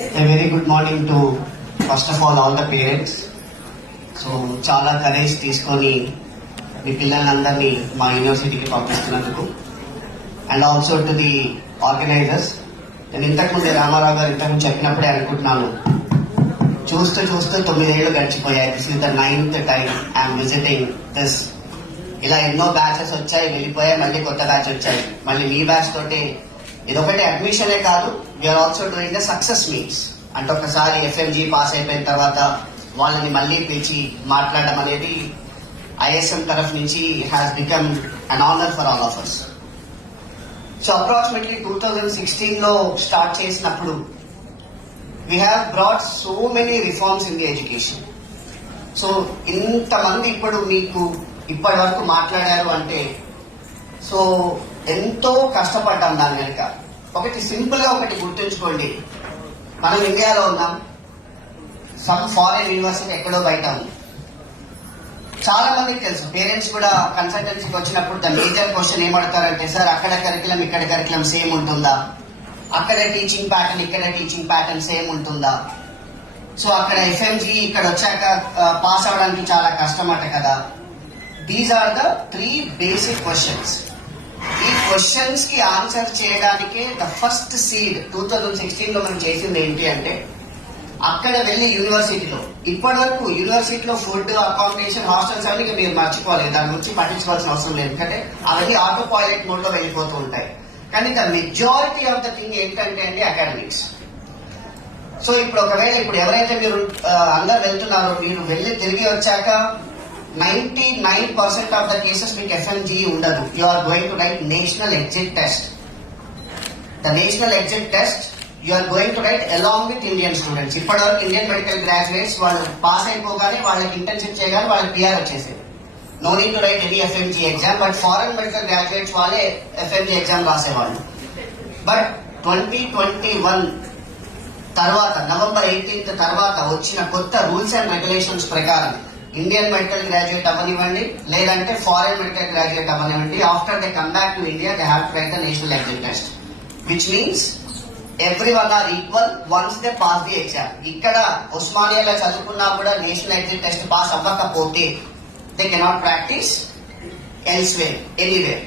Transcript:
A very good morning to first of all the parents. So చాలా courage తీసుకొని మీ పిల్లలందరినీ మా యూనివర్సిటీకి పంపిస్తున్నందుకు and also to the organisers. నేను ఇంతకుముందే రామారావు గారు ఇంతకుముందు చెప్పినప్పుడే అనుకుంటున్నాను, చూస్తూ 9 ఏళ్ళు గడిచిపోయాయి. This is the 9th time I'm visiting this. ఇలా ఎన్నో బ్యాచెస్ వచ్చాయి, వెళ్ళిపోయాయి, మళ్ళీ కొత్త బ్యాచ్ వచ్చాయి. మళ్ళీ మీ బ్యాచ్ తోటి ఇదొకటి అడ్మిషనే కాదు, we are also doing the success meets. అంటే ఒకసారి ఎఫ్ఎంజీ పాస్ అయిపోయిన తర్వాత వాళ్ళని మళ్ళీ పిలిచి మాట్లాడడం అనేది ఐఎస్ఎం తరఫు నుంచి has become an honour for all of us. So approximately 2016 లో స్టార్ట్ చేసినప్పుడు we have brought so many reforms in the education. So ఇంతమంది ఇప్పుడు మీకు ఇప్పటి వరకు మాట్లాడారు అంటే సో ఎంతో కష్టపడ్డాం దాని వెనుక. ఒకటి సింపుల్ గా ఒకటి గుర్తుంచుకోండి, మనం ఇండియాలో ఉన్నాం, సమ్ ఫారెన్ యూనివర్సిటీ ఎక్కడో బయట ఉంది. చాలా మందికి తెలుసు, పేరెంట్స్ కూడా కన్సల్టెన్సీకి వచ్చినప్పుడు ద మేజర్ క్వశ్చన్ ఏమడతారంటే, సార్ అక్కడ కరికులం ఇక్కడ కరికులం సేమ్ ఉంటుందా, అక్కడ టీచింగ్ ప్యాటర్న్ ఇక్కడ టీచింగ్ ప్యాటర్న్ సేమ్ ఉంటుందా, సో అక్కడ ఎఫ్ఎంజీ ఇక్కడ వచ్చాక పాస్ అవడానికి చాలా కష్టమట కదా. These are the 3 basic questions. ఈ క్వశ్చన్స్ కి ఆన్సర్ చేయడానికే ద ఫస్ట్ సీడ్ 2016 లో మనం చేసింది ఏంటి అంటే, అక్కడ వెళ్ళి యూనివర్సిటీలో, ఇప్పటి వరకు యూనివర్సిటీలో ఫుడ్, అకామిడేషన్, హాస్టల్స్ అన్ని మీరు మర్చిపోలేదు, దాని గురించి పట్టించుకోవాల్సిన అవసరం లేదు, ఎందుకంటే అవన్నీ ఆటో పైలట్ మోడ్ లో వెళ్ళిపోతూ ఉంటాయి. కానీ the majority of the thing ఏంటంటే అండి అకాడమిక్స్. సో ఇప్పుడు ఒకవేళ ఇప్పుడు ఎవరైతే మీరు అందరు వెళ్తున్నారో, మీరు వెళ్ళి తిరిగి వచ్చాక 99% ఆఫ్ ద కేసెస్ మీకు ఎఫ్ఎంజీ ఉండదు. You are going to write national exit test. The national exit test you are going to write along with Indian students. ఇప్పటివరకు ఇండియన్ మెడికల్ గ్రాడ్యుయేట్స్ వాళ్ళు పాస్ అయిపోగానే వాళ్ళకి ఇంటర్న్షిప్ చేయగానే వాళ్ళకి పిఆర్ వచ్చేసేది. No need to write any FMG exam. But foreign medical graduates వాళ్ళే FMG exam రాసేవాళ్ళు. But 2021 తర్వాత నవంబర్ 18 తర్వాత వచ్చిన కొత్త రూల్స్ అండ్ రెగ్యులేషన్స్ ప్రకారం ఇండియన్ మెడికల్ గ్రాడ్యుయేట్ అవ్వనివ్వండి, లేదంటే ఫారెన్ మెడికల్ గ్రాడ్యుయేట్ అవ్వనివ్వండి, after they come back to India they have to right the national exit test, which means everyone are equal once they pass the exam. ఇక్కడ ఉస్మానియాలో చదువుకున్నా కూడా national exit test pass అవ్వకపోతే they cannot practice elsewhere, anywhere.